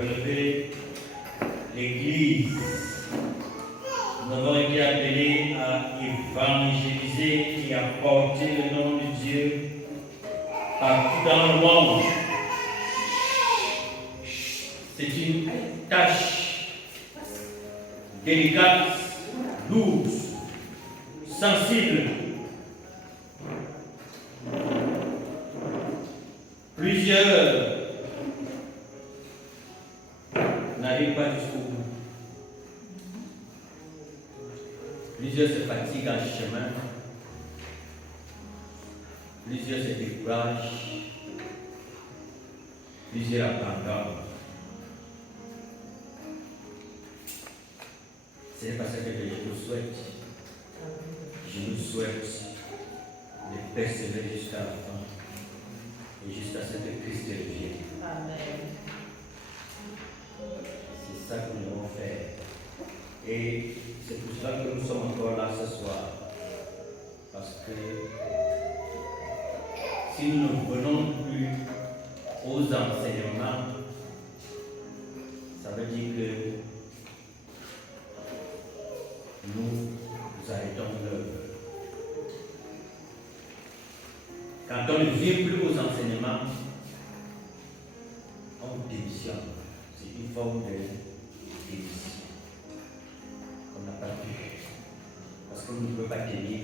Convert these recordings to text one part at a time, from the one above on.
relever l'Église. Nous avons été appelés à évangéliser et à porter le nom de Dieu partout dans le monde. C'est une tâche délicate, lourde, sensible. Plusieurs n'arrivent pas jusqu'au bout. Plusieurs se fatiguent en chemin. Plusieurs se découragent. Plusieurs abandonnent. C'est parce que je vous souhaite, je nous souhaite de persévérer jusqu'à la fin et jusqu'à ce que Christ revienne. Amen. C'est ça que nous allons faire. Et c'est pour cela que nous sommes encore là ce soir. Parce que si nous ne venons plus aux enseignements, ça veut dire que nous arrêtons l'œuvre. Quand on ne vient plus aux enseignements, on démissionne. C'est une forme de démission qu'on n'a pas pu. Parce qu'on ne peut pas tenir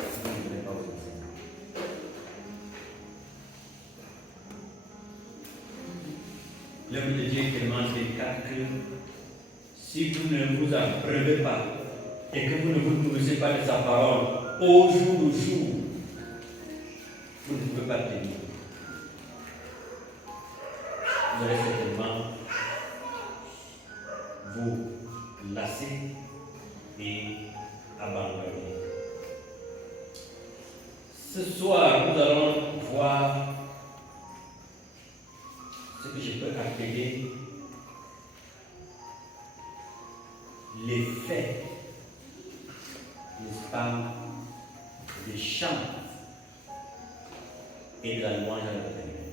si on ne venait pas aux enseignements. L'œuvre de Dieu est tellement délicate que si vous ne vous apprenez pas et que vous ne vous nourrissez pas de sa parole au jour le jour, vous ne pouvez pas tenir. Vous allez certainement vous lasser et abandonner. Ce soir, nous allons voir ce que je peux appeler l'effet, n'est-ce pas, des chants et de la louange à l'Éternel.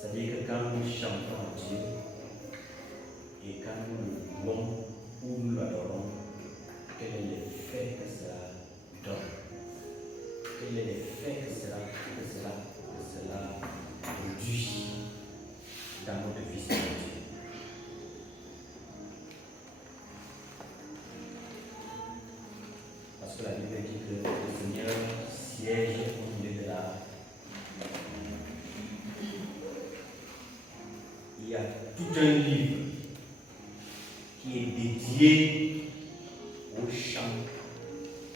C'est-à-dire que quand nous chantons à Dieu et quand nous le louons ou nous l'adorons, quel est l'effet que cela donne? Quel est l'effet que cela produit dans notre vie spirituelle? Parce que la Bible dit que le Seigneur siège au milieu de la... Il y a tout un livre qui est dédié au chant,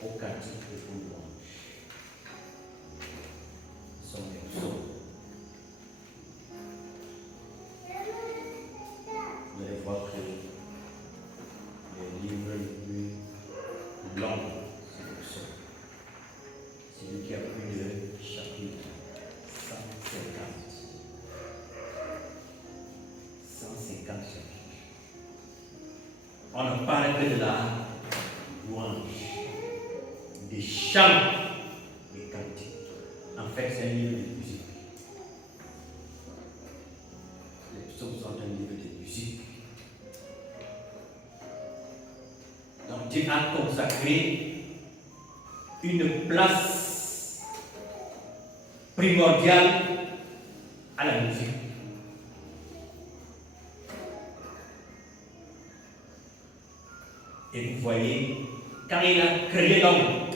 au cantique et aux louanges. Ce sont les psaumes. Vous allez voir que le livre le plus long, c'est le psaume. C'est lui qui a plus de chapitre 150. 150 chapitres. On ne parle que de la louange, des chants, des cantiques. En fait, c'est un livre de musique. Les psaumes sont un livre de musique. Donc Dieu a consacré une place primordiale à la musique. Et vous voyez, quand il a créé l'homme,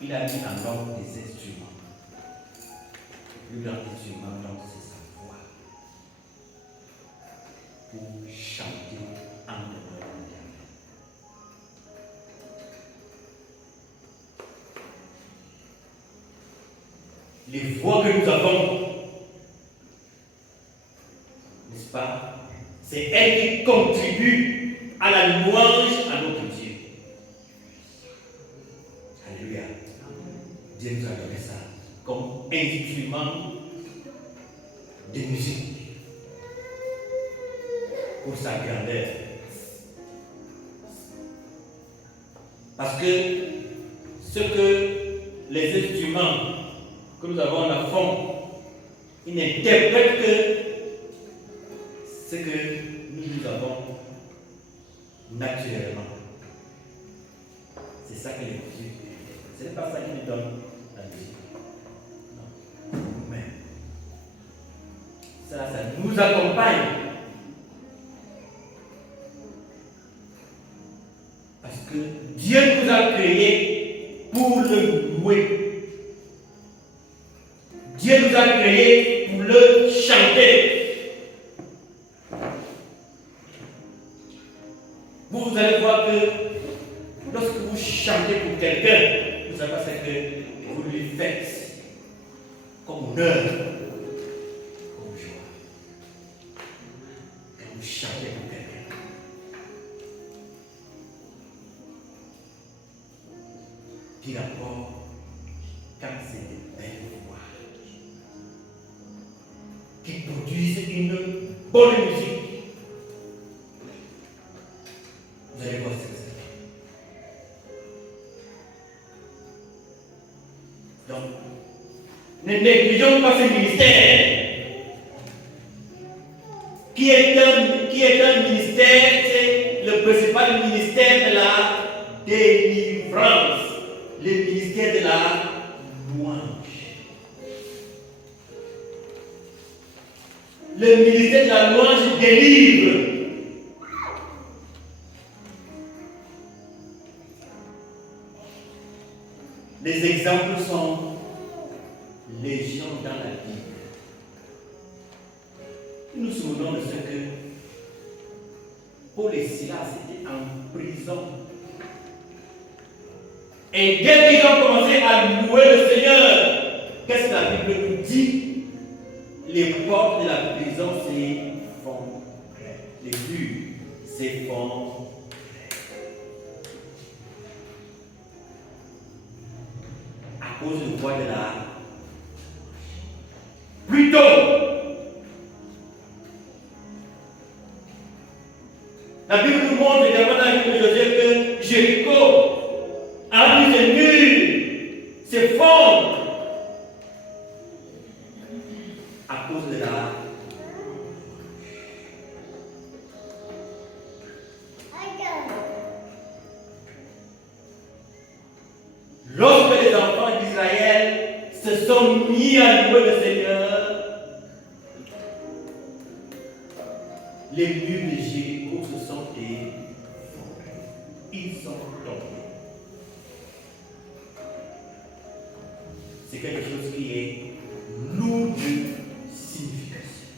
il a mis en l'homme des instruments. Le plus grand instrument, donc, c'est sa voix. Pour chanter en l'honneur de l'Éternel. Les voix que nous avons, n'est-ce pas, c'est elles qui contribuent à la louange à notre Dieu. Alléluia. Dieu nous a donné ça comme instrument de musique pour sa grandeur. Parce que ce que les instruments que nous avons la forme, il n'interprète que ce que nous avons naturellement. C'est ça que les musiques. Ce n'est pas ça qui nous donne la musique. Non. Mais ça nous accompagne. Parce que Dieu nous a créés pour le louer. Dieu nous a créés pour le chanter. Vous allez voir que lorsque vous chantez pour quelqu'un, vous savez pas ce que vous lui faites comme honneur, comme joie. Quand vous chantez pour quelqu'un. Puis encore, quand c'est de belles voix qui produisent une bonne musique, vous allez voir ce que c'est. Donc, ne négligeons pas ce ministère qui est un ministère, c'est le principal ministère de la délivrance, le ministère de la louange. Le ministère de la louange délivre. Les exemples sont légion dans la Bible. Nous nous souvenons de ce que Paul et Silas étaient en prison. Et dès qu'ils ont commencé à louer le Seigneur, qu'est-ce que la Bible nous dit? Les portes de la prison s'effondrent. Les murs s'effondrent. À cause de quoi? De la Bible nous montre également dans le livre de Josué que Jéricho a vu les murs s'effondrer à cause de la. Lorsque les enfants d'Israël se sont mis à louer le Seigneur, les murs de Jéricho se sont effondrés. Ils sont tombés. C'est quelque chose qui est lourd de signification.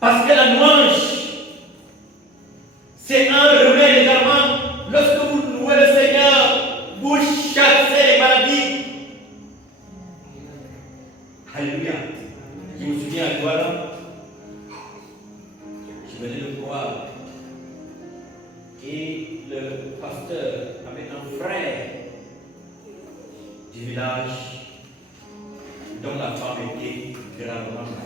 Parce que la louange, c'est un remède également. Lorsque vous louez le Seigneur, vous chassez les maladies. Alléluia. Je me souviens à Douala, je venais de voir, et le pasteur avait un frère du village dont la femme était gravement malade.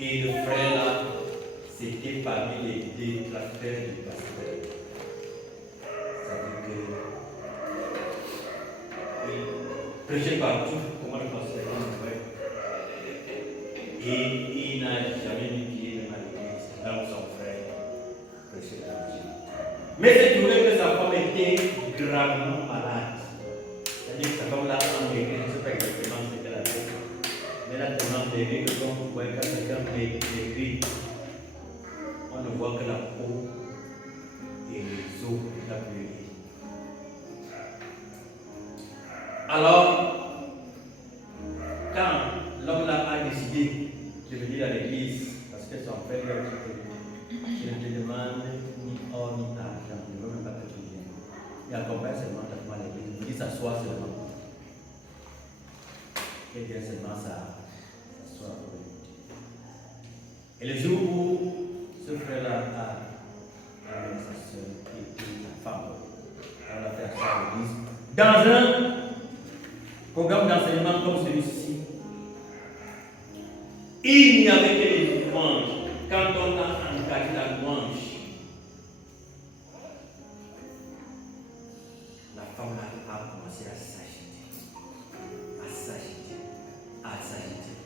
Et le frère là, c'était parmi les détracteurs du pasteur. Ça veut dire qu'il prêchait partout, comment le pasteur mourait. Et il n'a jamais mis pied dans l'église, là où son frère prêchait partout. Mais c'est trouvé que sa femme était gravement malade. C'est-à-dire que sa femme l'a enlevé, je ne sais pas exactement ce qu'elle avait. Mais la tendance des règles, comme vous voyez, quand quelqu'un maigrit, on ne voit que la peau et les os de la pluie. Alors, quand l'homme là a décidé de venir à l'église, parce que son père lui a dit, je ne te demande ni or ni argent, je ne veux même pas que tu viennes. Il accompagne seulement ta femme à l'église, il dit s'asseoir seulement. Et bien seulement ça. Et le jour où ce frère-là a amené sa soeur et sa femme, on l'a fait asseoir à l'église, dans un programme d'enseignement comme celui-ci, il n'y avait que les louanges. Quand on a commencé à s'agiter, à s'agiter, à s'agiter.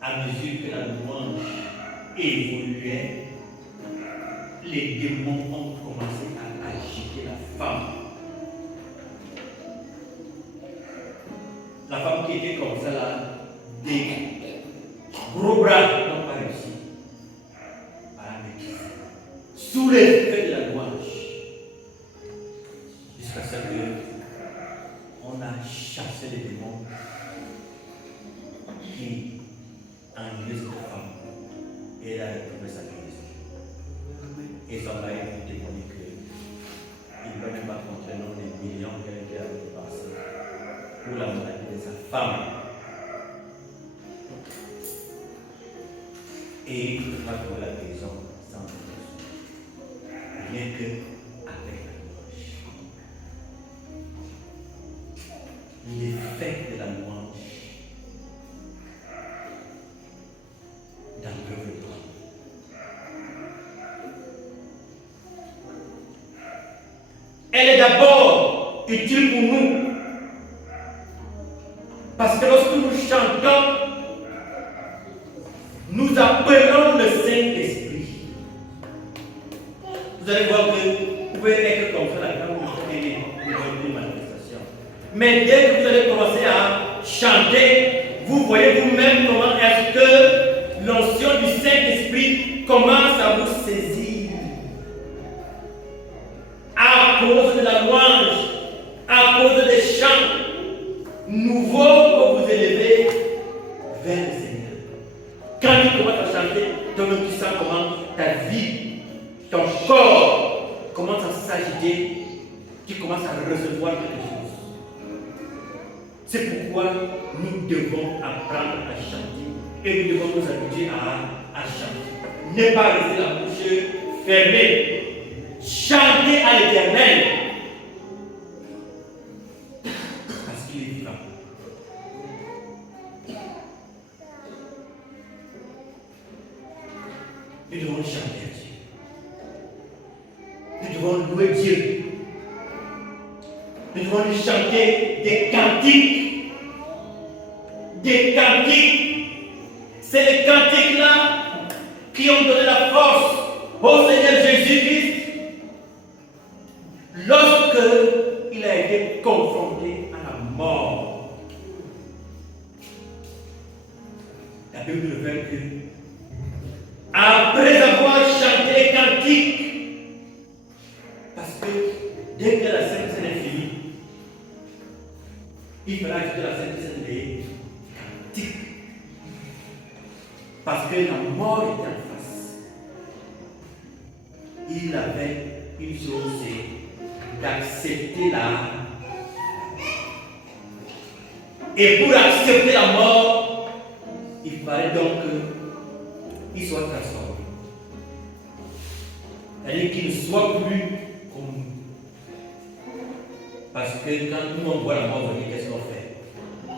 À mesure que la louange évoluait, les démons ont commencé à agiter la femme. La femme qui était comme ça là, des gros bras n'ont pas réussi à la maîtriser. Sous l'effet de la louange, jusqu'à ce qu'on a chassé les démons qui ennuyaient cette femme et elle a retrouvé sa guérison. Et son mari a témoigné qu'il ne peut même pas compter le nombre de millions qu'elle avait dépensés pour la maladie de sa femme. Et il va trouver la guérison sans doute. Rien que avec la louange. L'effet de la louange dans le temps. Elle est d'abord utile pour nous. Parce que lorsque nous chantons, nous appelons le Saint-Esprit. Vous allez voir que vous pouvez être comme ça quand vous faites une manifestation. Mais dès que vous allez commencer à chanter, vous voyez vous-même comment est-ce que l'onction du Saint-Esprit commence à vous saisir. À cause de la louange, à cause des chants nouveaux que vous élevez vers le Seigneur. Quand tu commences à chanter, toi-même tu sens comment ta vie, ton corps commence à s'agiter, tu commences à recevoir quelque chose. C'est pourquoi nous devons apprendre à chanter et nous devons nous habituer à chanter. Ne pas rester la bouche fermée. Chanter à l'Éternel parce qu'il est vivant. Nous devons chanter à Dieu. Nous devons louer Dieu. Nous devons lui chanter des cantiques. Des cantiques. C'est les cantiques-là qui ont donné la force au Seigneur Jésus-Christ lorsque il a été confronté à la mort. La Bible révèle que après avoir chanté les cantiques, parce que dès que la Sainte Seine est finie, il fallait ajouter la Sainte Seine des cantiques. Parce que la mort était en face. Il avait une chose, c'est d'accepter la. Et pour accepter la mort, il fallait donc qu'il soit transformé. C'est-à-dire qu'il ne soit plus comme nous. Parce que quand nous on voit la mort venir, qu'est-ce qu'on fait? On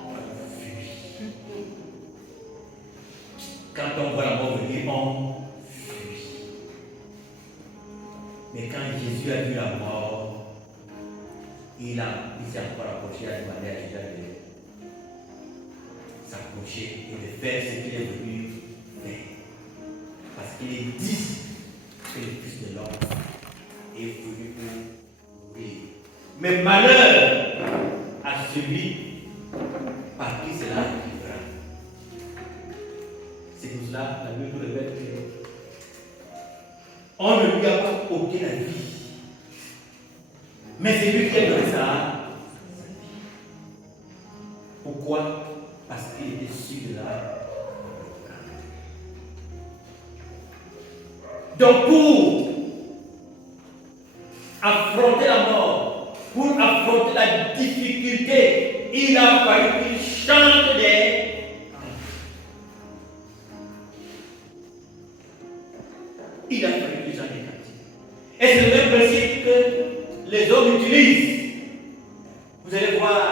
fuit. Quand on voit la mort venir, on fuit. Mais quand Jésus a vu la mort, il s'est encore approché à demander à Jésus de s'approcher et de faire ce qu'il est venu faire. Parce qu'il est dit que le Fils de l'homme est venu pour mourir. Mais malheur à celui par qui cela arrivera. C'est pour cela que la Bible révèle qu'on ne lui a pas ôté la vie. Mais c'est lui qui a donné sa vie. Pourquoi? Parce qu'il était sûr de la. Donc pour affronter la mort, pour affronter la difficulté, il a fallu qu'il chante des. Il a fallu qu'il chante des cantiques. Et c'est le même principe que les hommes utilisent. Vous allez voir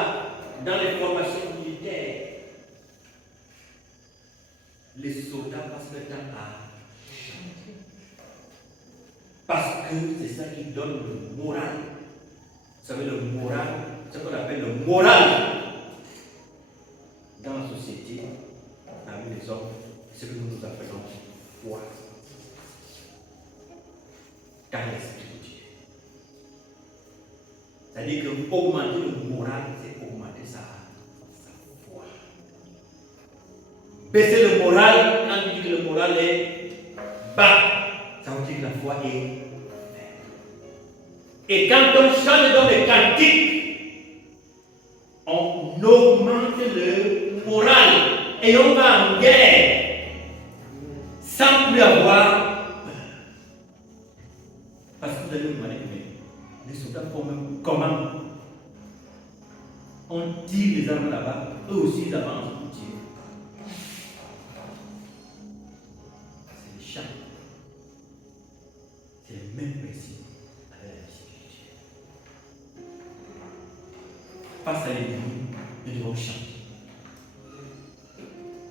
dans les formations militaires, les soldats passent le temps à chanter. Parce que c'est ça qui donne le moral. Vous savez, le moral ce qu'on appelle le moral dans la société, parmi les hommes, ce que nous appelons foi dans l'esprit de Dieu. C'est-à-dire que augmenter le moral, c'est augmenter sa foi. Baisser le moral, quand on dit que le moral est bas, ça veut dire que la foi est faible. Et quand on change dans les cantiques, on augmente le moral et on va en guerre sans plus avoir peur. Parce que vous allez me demander, mais les soldats font même comment? On tire les armes là-bas, eux aussi ils avancent pour tirer. C'est les chants. C'est le même principe avec la vie spirituelle. Face à l'ennemi, nous devons chanter.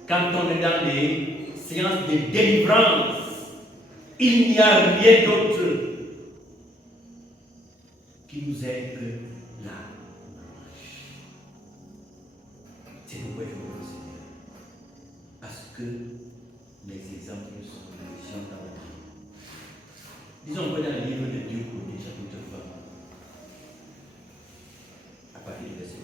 Quand on est dans les séances de délivrance, il n'y a rien d'autre qui nous aide que la louange. C'est pourquoi il faut le Seigneur. Parce que les exemples sont légion dans la Bible. Disons que dans le livre de 2 Chroniques, chapitre 20, à partir du verset 12.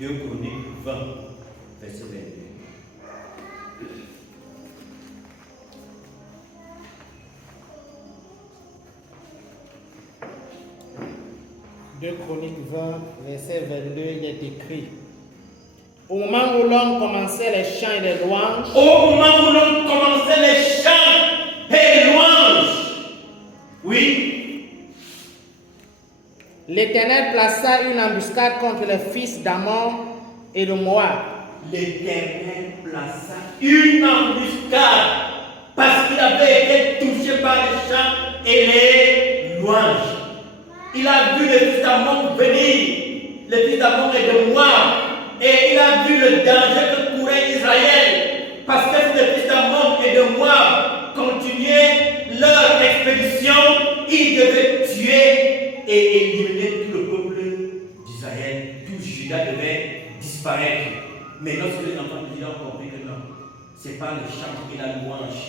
Chroniques 20, verset 22. Deux Chroniques 20, verset 22, il est écrit: au moment où l'homme commençait les chants et les louanges, au moment où l'homme commençait les chants et les louanges, oui, l'Éternel plaça une embuscade contre les fils d'Ammon et de Moab. L'Éternel plaça une embuscade parce qu'il avait été touché par les chants et les louanges. Il a vu les fils d'Ammon venir, les fils d'Ammon et de Moab, et il a vu le danger que courait Israël parce que les fils d'Ammon et de Moab continuaient leur expédition. Ils devaient tuer et éliminer tout le peuple d'Israël. Tout Juda devait disparaître. Mais lorsque les enfants de Juda ont compris que non, ce n'est pas le chant et la louange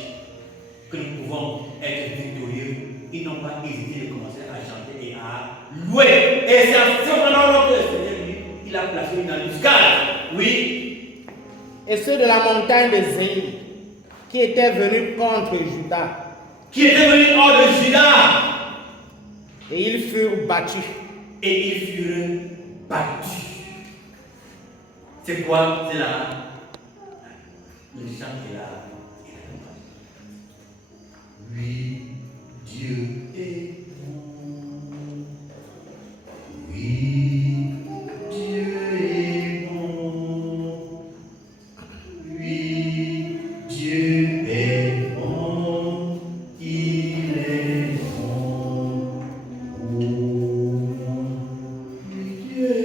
que nous pouvons être victorieux, ils n'ont pas hésité de commencer à chanter et à louer. Et c'est à ce moment-là que le Seigneur, lui, il a placé une embuscade. Oui. Et ceux de la montagne de Zéhir, qui étaient venus contre Juda. Qui étaient venus hors de Juda. Et ils furent battus. Et ils furent battus. C'est quoi? C'est là le chant et la louange. Oui, Dieu est bon. Oui, Dieu est bon. Oui, Dieu est bon. Il est bon. Oh, oui, Dieu est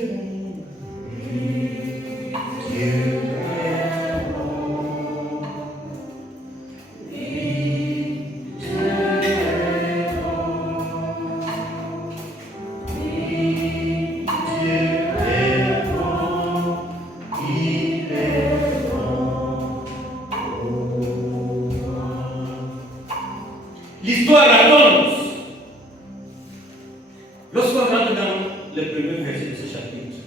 bon. Oui, Dieu est bon. L'histoire raconte, lorsqu'on rentre dans le premier verset de ce chapitre,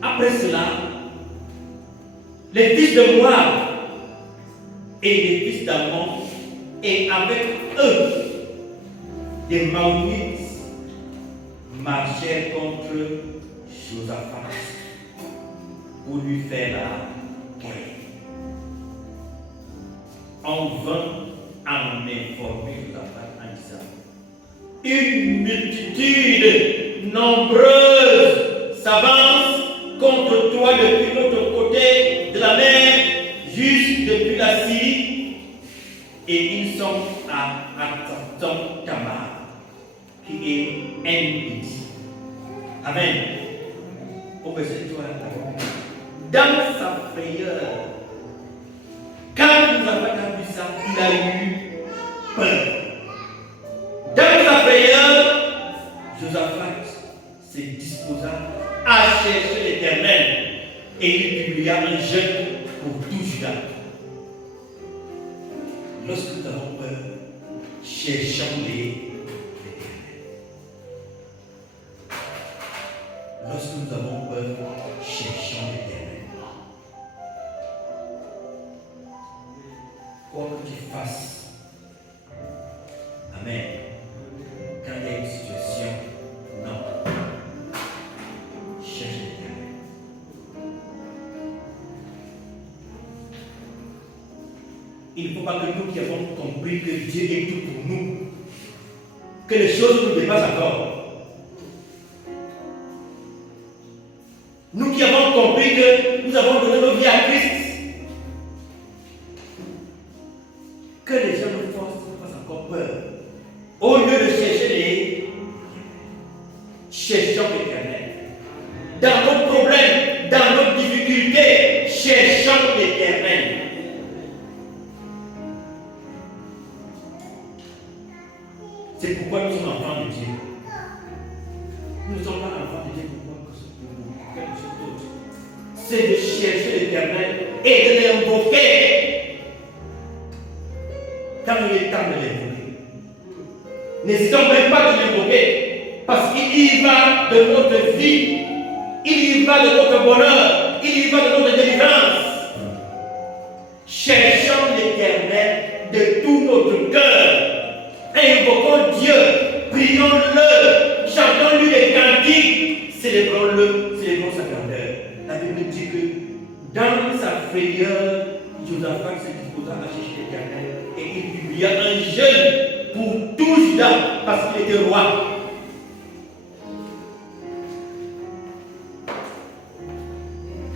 après cela, les fils de Moab et les fils d'Ammon, et avec eux, des Maonites, marchèrent contre Josaphat pour lui faire la guerre. On vint à m'informer Josaphat en disant: une multitude nombreuse s'avance contre toi depuis l'autre côté de la mer, juste depuis la Syrie, et ils sont à Atta. Tamar, qui est NBD. Amen. Au verset 3, dans sa frayeur, quand Josaphat a vu ça, il a eu peur. Dans sa frayeur, Josaphat se disposa à chercher l'Éternel et il publia un jeûne pour tout Juda. Lorsque nous avons peur, cherchons l'Éternel. Lorsque nous avons peur, cherchons l'Éternel. Quoi que tu fasses, amen. Quand il y a une situation, non. Cherche l'Éternel. Il ne faut pas que nous qui avons compris que Dieu est tout pour nous, que les choses nous dépassent encore. Nous qui avons compris que nous avons donné nos vies à Christ, que les gens nous fassent encore peur. Au lieu de chercher cherchons l'Éternel. Dans nos problèmes, dans nos difficultés, cherchons l'Éternel. C'est pourquoi nous sommes enfants de Dieu. Nous ne sommes pas enfants de Dieu pour quelque chose d'autre. C'est de chercher l'Éternel et de l'invoquer quand il est temps de l'invoquer. N'hésitons même pas de l'invoquer parce qu'il y va de notre vie, il y va de notre bonheur, il y va de notre délivrance. Cherchons l'Éternel de tout notre cœur. Invoquons Dieu, prions-le, chantons-lui des cantiques, célébrons-le, célébrons sa grandeur. La Bible dit que dans sa frayeur, Josaphat se disposa à chercher l'Éternel et il publia un jeûne pour tout Juda parce qu'il était roi.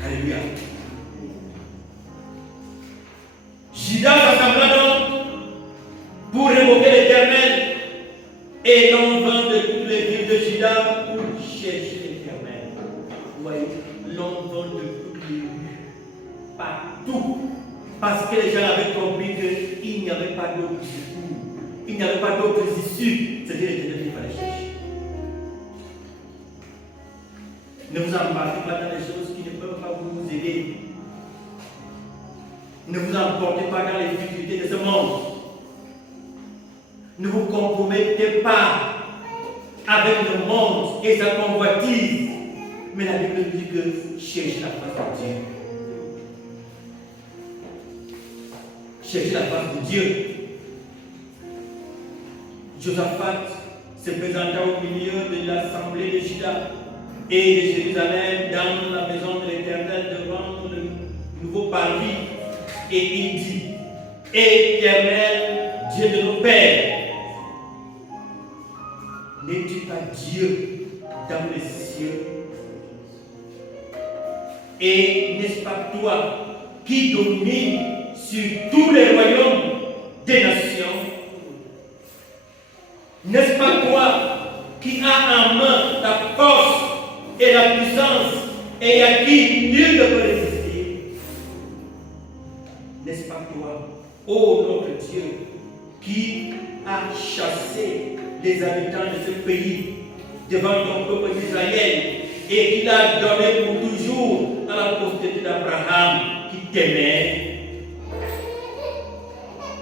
Alléluia. Juda s'assembla donc pour invoquer l'Éternel et l'on vint de toutes les villes de Juda pour chercher l'Éternel. Vous voyez, l'on vint de toutes les villes, partout, parce que les gens avaient compris qu'il n'y avait pas d'autre secours, il n'y avait pas d'autres issues, c'était l'Éternel qu'il fallait chercher. Ne vous embarquez pas dans des choses qui ne peuvent pas vous aider. Ne vous emportez pas dans les difficultés de ce monde. Ne vous compromettez pas avec le monde et sa convoitise. Mais la Bible dit que cherchez la face de Dieu. Cherchez la face de Dieu. Josaphat se présenta au milieu de l'assemblée de Juda et de Jérusalem dans la maison de l'Éternel devant le nouveau parvis. Et il dit, Éternel, Dieu de nos pères, n'es-tu pas Dieu dans les cieux? Et n'est-ce pas toi qui domines sur tous les royaumes des nations? N'est-ce pas toi qui as en main la force et la puissance et à qui nul ne peut résister? N'est-ce pas toi, ô notre Dieu, qui a chassé les habitants de ce pays devant ton peuple d'Israël et qui l'a donné pour toujours à la postérité d'Abraham qui t'aimait?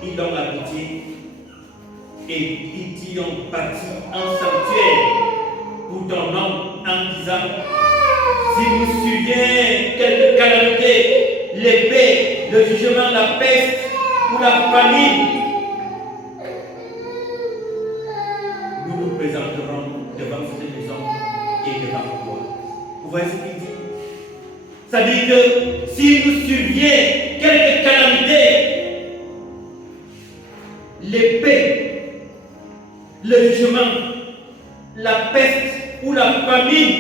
Ils l'ont habité et ils t'y ont bâti un sanctuaire pour ton nom en disant, si nous survient quelque calamité, l'épée, le jugement, la peste ou la famine, nous nous présenterons devant cette maison et devant toi. Vous voyez ce qu'il dit? Ça dit que si nous survient quelque calamité, l'épée, le jugement, la peste ou la famine,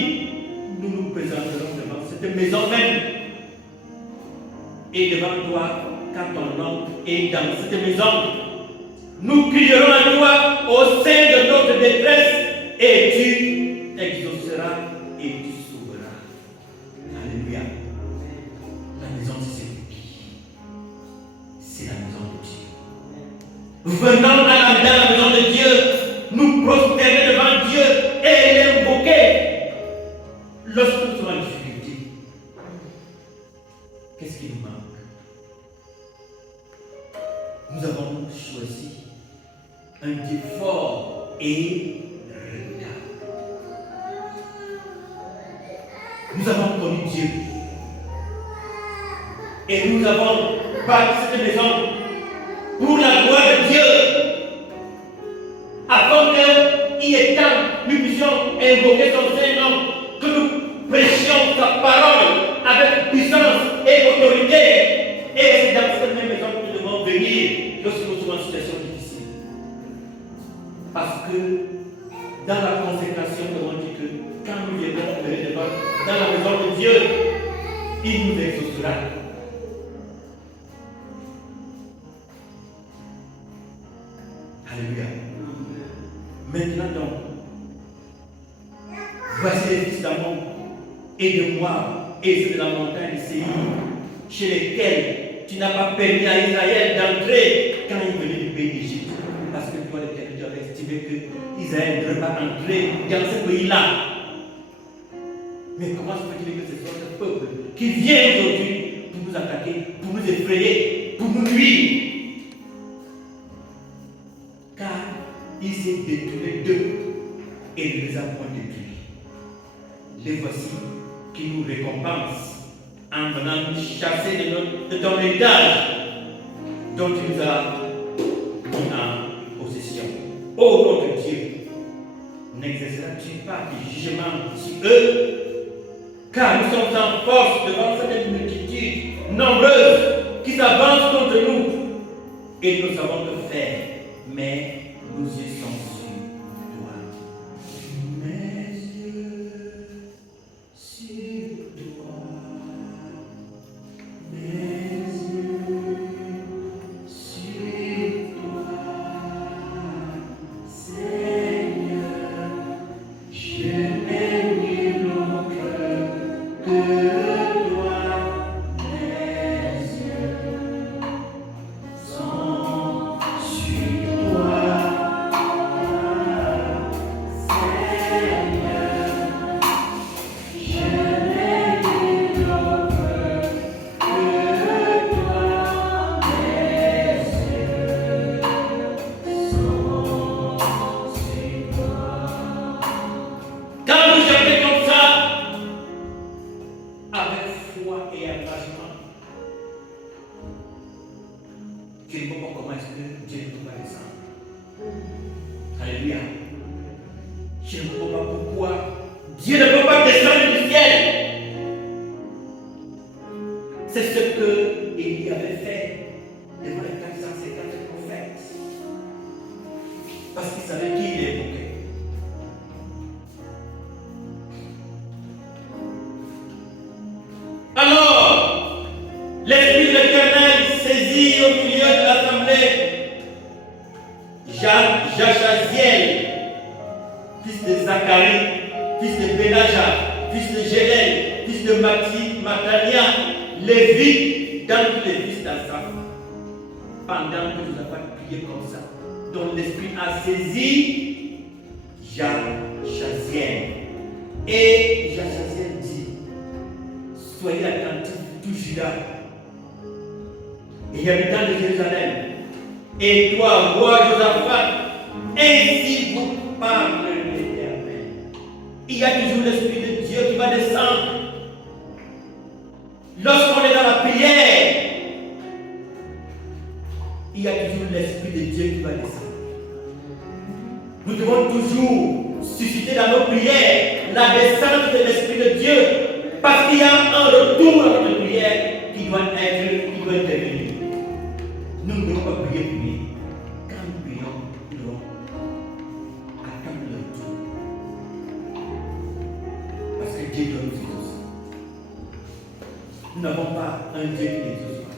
nous nous présenterons devant cette maison même et devant toi, car ton nom est dans cette maison. Nous crierons à toi au sein de notre détresse et tu exauceras et tu sauveras. Alléluia. La maison de Séphie, c'est la maison de Dieu. Venant dans la maison de Dieu, nous prosterner devant Dieu et l'invoquer. Lorsque nous sommes en difficulté, qu'est-ce qui nous manque? Nous avons choisi un Dieu fort et redoutable. Nous avons connu Dieu et nous avons bâti cette maison pour la gloire de Dieu, afin qu'il est temps, nous puissions invoquer son Saint-Nom, que nous prêchions sa parole avec puissance et autorité. Et c'est dans cette même maison que nous devons venir lorsque nous sommes en situation difficile. Parce que dans la consécration, nous avons dit que quand nous viendrons dans la maison de Dieu, il nous exaucera. Alléluia. Maintenant donc, voici les fils d'Amon et de Moab et ceux de la montagne de Séir, chez lesquels tu n'as pas permis à Israël d'entrer quand il venait du pays d'Égypte. Parce que toi, l'Éternel, tu avais estimé que Israël ne devrait pas entrer dans ce pays-là. Mais comment se fait-il que ce soit ce peuple qui vient aujourd'hui pour nous attaquer, pour nous effrayer, pour nous nuire? Car il s'est détourné d'eux et ne les a point détruits. Les voici qui nous récompensent en venant nous chasser de ton héritage dont tu nous as mis en possession. Ô notre Dieu, n'exerceras-tu pas tes jugements sur eux? Car nous sommes en force devant cette multitude nombreuse qui s'avance contre nous et nous savons que faire, mais nous y sommes sur toi. Mes yeux sur toi. Mes yeux sur toi. Seigneur, je n'ai nul autre que toi. Mes yeux sont sur toi. Tu ne vois pas comment est-ce que Dieu ne peut pas descendre. Alléluia. Je ne vois pas pourquoi Dieu ne peut pas descendre du ciel. C'est ce que Élie avait fait devant les 450 prophètes. Parce qu'il savait qui il évoquait. Alors, l'Esprit de l'Éternel saisit au milieu de l'assemblée Jachaziel, fils de Zacharie, fils de Benaja, fils de Gélel, fils de Matania, Lévi, dans tous les fils d'Asaph. Pendant que nous avons prié comme ça, dont l'Esprit a saisi Jachaziel. Et Jachaziel dit: soyez attentifs, tout Juda et habitants de Jérusalem, et toi, roi Josaphat, ainsi vous parle l'Éternel. Il y a toujours l'Esprit de Dieu qui va descendre. Lorsqu'on est dans la prière, il y a toujours l'Esprit de Dieu qui va descendre. Nous devons toujours susciter dans nos prières la descente de l'Esprit de Dieu, parce qu'il y a un retour à notre prière qui doit intervenir. Nous ne devons pas prier pour lui. Quand nous prions, nous devons attendre le retour. Parce que Dieu doit nous exaucer. Nous n'avons pas un Dieu qui n'exauce pas,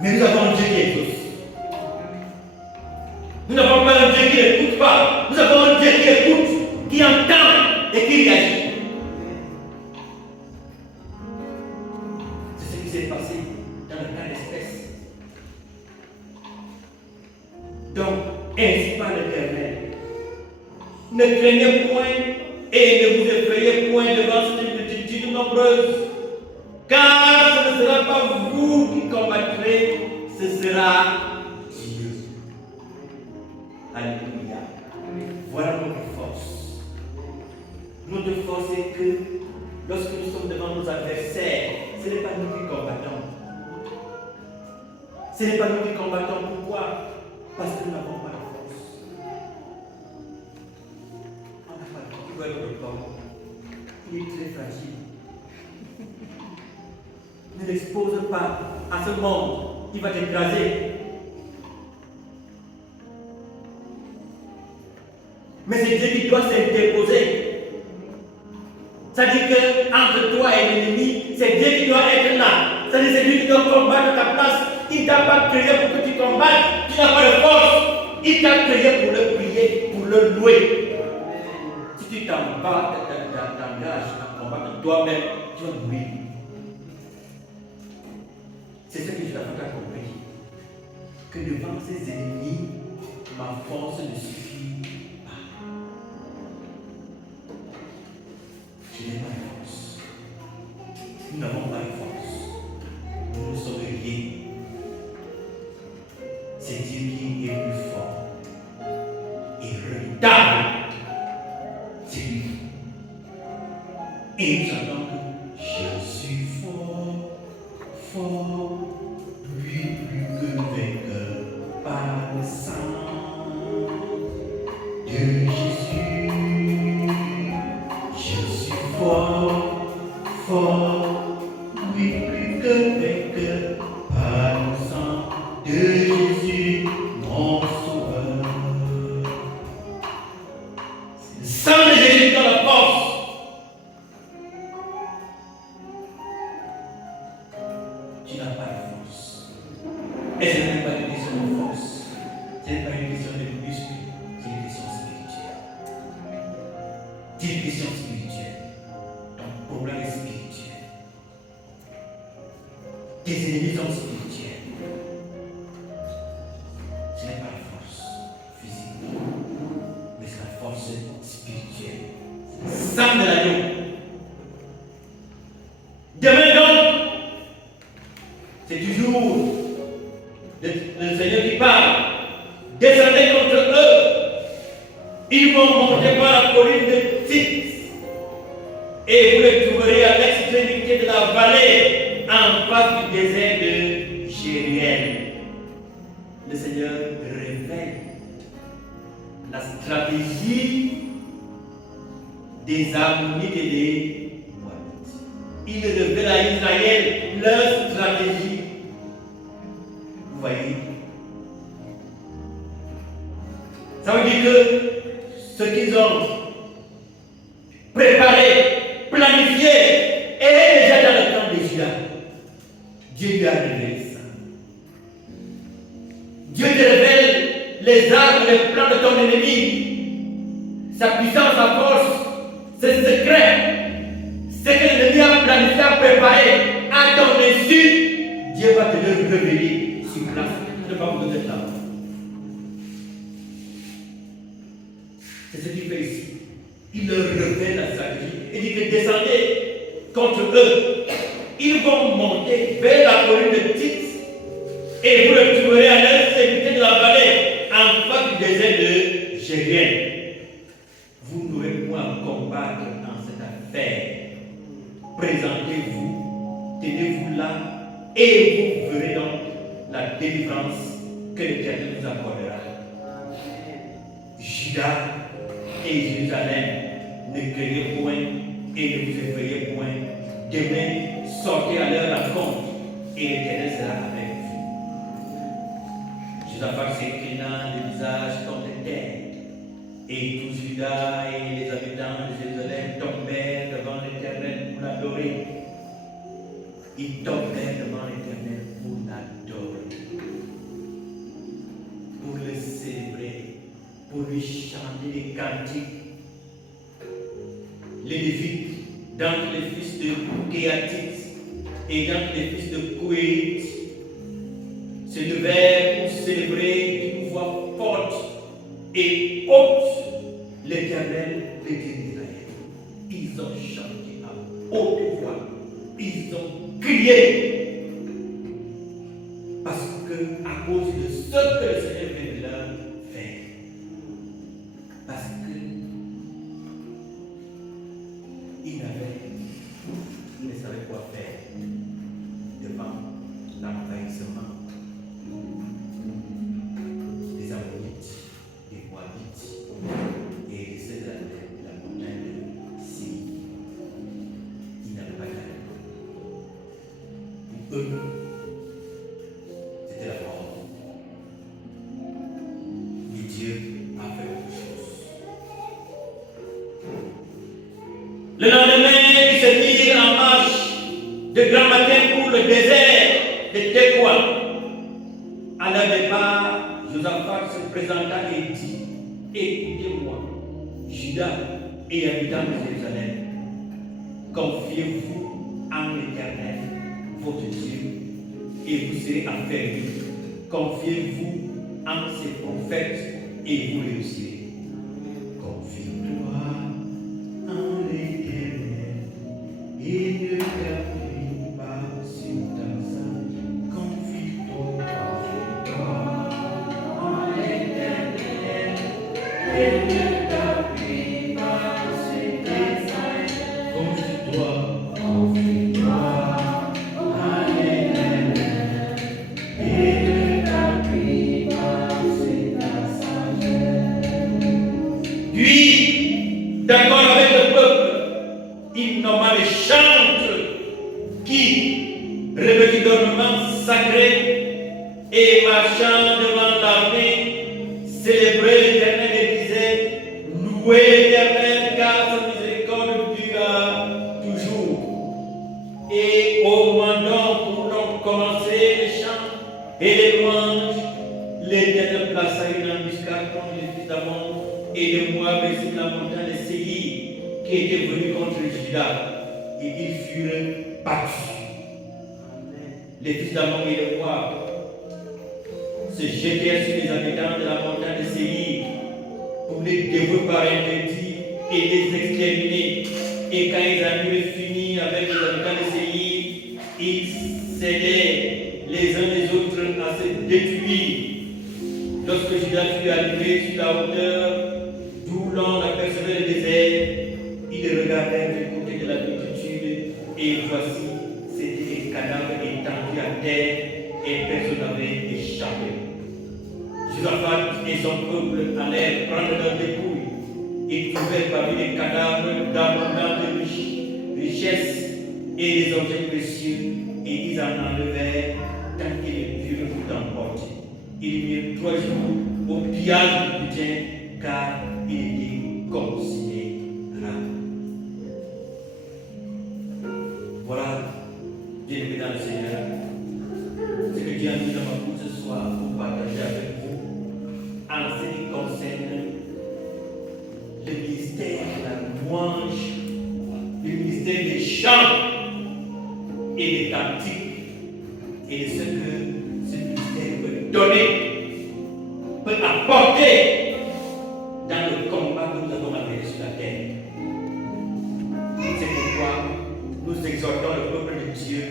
mais nous avons un Dieu qui exauce. pas un Dieu qui n'écoute pas. Nous avons un Dieu qui écoute, qui entend et qui réagit. C'est ce qui s'est passé dans le cas d'espèce. Donc, ainsi par l'Éternel. Ne craignez point et ne vous effrayez point devant cette multitude nombreuse, car ce ne sera pas vous qui combattrez, ce sera Dieu. Alléluia. Voilà notre force. Notre force est que lorsque nous sommes devant nos adversaires, ce n'est pas nous qui combattons. Ce n'est pas nous qui combattons. Pourquoi? Parce que nous n'avons pas la force. On n'a pas la force. Tu vois le corps. Il est très fragile. Ne l'expose pas à ce monde. Il va t'écraser. Mais c'est Dieu qui doit s'interposer. C'est-à-dire qu'entre toi et l'ennemi, c'est Dieu qui doit être là. C'est-à-dire que c'est lui qui doit combattre ta place. Il ne t'a pas créé pour que tu combattes. Tu n'as pas de force. Il t'a créé pour le prier, pour le louer. Si tu t'engages à combattre toi-même, tu vas mourir. C'est ce que je t'ai compris. Que devant ces ennemis, ma force ne suffit pas. Je n'ai pas de force. Nous n'avons pas de force. Nous ne sommes rien. C'est Dieu qui est plus fort et redoutable. C'est lui. Et nous attendons que je suis fort, fort, lui plus que vainqueur par le sang de Jésus. Je suis fort, fort, lui plus que vainqueur par le sang de Jésus, mon sauveur. C'est le sang de Jésus dans la force. Tu n'as pas de force. Et ce n'est pas une question de force. Ce n'est pas une question de muscle. C'est une question spirituelle. C'est une question spirituelle. Ton problème est spirituel. Tes ennemis sont spirituels. Ce n'est pas la force physique, mais c'est la force spirituelle. Sang de l'agneau. Demain donc, c'est toujours le Seigneur qui parle. Descendez contre eux. Ils vont monter par la colline de Tite. Et vous les trouverez à l'extrémité de la vallée, en face du désert de Jériel. Le Seigneur révèle la stratégie des Ammonites et des Moabites. Il révèle à Israël leur stratégie. Vous voyez? Ça veut dire que ce qu'ils ont préparé, planifié, est déjà dans le camp de Juda. Dieu lui a révélé ça. Dieu te révèle les armes, les plans de ton ennemi. Sa puissance, sa force, ses secrets. Ce que l'ennemi a planifié, a préparé à ton insu, Dieu va te le révéler sur place. Tu ne vas pas vous donner là. C'est ce qu'il fait ici. Il leur révèle la stratégie. Il dit que descendez contre eux. Ils vont monter vers la colline de Tite et vous le trouverez à l'extrémité de la vallée, en face du désert de Jériel. Vous n'aurez point à combattre dans cette affaire. Présentez-vous, tenez-vous là, et vous verrez donc la délivrance que l'Éternel nous accordera. Juda et Jérusalem, ne craignez point et ne vous effrayez point. Demain, sortez à leur rencontre et l'Éternel sera avec vous. Josaphat s'inclina le visage contre terre. Et tout Juda et les habitants de Jérusalem tombèrent devant l'Éternel pour l'adorer. Ils tombèrent devant l'Éternel pour l'adorer, pour le célébrer. des cantiques. Les Lévites, d'entre les fils de Kéatit et d'entre les fils de Kohéit, se levèrent pour célébrer d'une voix forte et haute l'Éternel, le Dieu d'Israël. Ils ont chanté à haute voix, ils ont crié, parce que à cause de ce que le Seigneur vient de leur faire, parce que ils ne savaient quoi faire devant l'envahissement des Ammonites, des Moabites et de ceux de la montagne de Syrie. Ils n'avaient pas d'arrêt. Pour eux, c'était la mort. Mais Dieu a fait autre chose. Le lendemain, ils se mirent en marche de grand matin pour le désert de Tekoa. À leur départ, Josaphat se présenta et dit: écoutez-moi, Juda et habitants de Jérusalem, confiez-vous en l'Éternel, votre Dieu, et vous serez affermis. Confiez-vous en ses prophètes et vous réussirez. Confie-toi en l'Éternel et ne t'appuie pas sur ta sage. Confie-toi en l'Éternel et ne t'appuie pas sur ta sage. Confie-toi en l'Éternel et ne t'appuie pas sur ta sagesse. Puis, d'accord avec le peuple, il nomma les chantres qui, revêtus d'ornements sacrés et marchant devant l'armée, célébraient l'Éternel et disaient: louez l'Éternel car sa miséricorde dura toujours. Et au moment pour donc commencer les chants et les louanges, l'Éternel plaça une embuscade contre les fils d'Ammon et de Moab et sur la montagne de Séhir, qui était venue contre Juda, et ils furent battus. Les fils d'Ammon et de Moab se jetèrent sur les habitants de la montagne de Séhir pour les dévouer par interdit et les exterminer. Et quand ils en eurent fini avec les habitants de Séhir, ils s'aidaient les uns les autres à se détruire. Lorsque Juda fut arrivé sur la hauteur d'où l'on apercevait le désert, ils regardèrent du côté de la multitude, et voici, c'étaient des cadavres étendus à terre, et personne n'avait échappé. Josaphat et son peuple allèrent prendre leurs dépouilles. Ils trouvèrent parmi les cadavres d'abondantes richesses et des objets précieux, et ils en enlevèrent tant qu'ils ne purent tout emporter. Ils mirent 3 jours au pillage du butin, car il était considérable. Voilà, bien-aimés dans le Seigneur, ce que Dieu a mis dans ma bouche ce soir pour partager avec vous en ce qui concerne le ministère de la louange, le ministère des chants et des cantiques, et de ce que ce ministère peut donner, peut apporter dans le combat que nous avons à mener sur la terre. C'est pourquoi nous exhortons le peuple de Dieu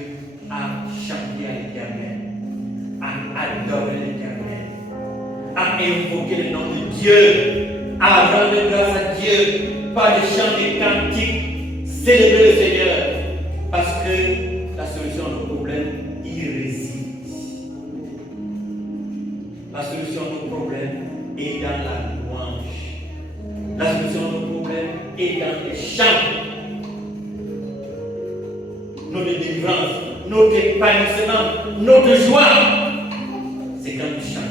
à chanter à l'Éternel, à adorer l'Éternel, à invoquer le nom de Dieu, à rendre grâce à Dieu par les chants et cantiques, célébrer le Seigneur, parce que la solution à nos problèmes y réside. La solution à nos problèmes est dans la louange. La solution à nos problèmes est dans les chants. Notre délivrance, notre épanouissement, notre joie, c'est quand nous chantons.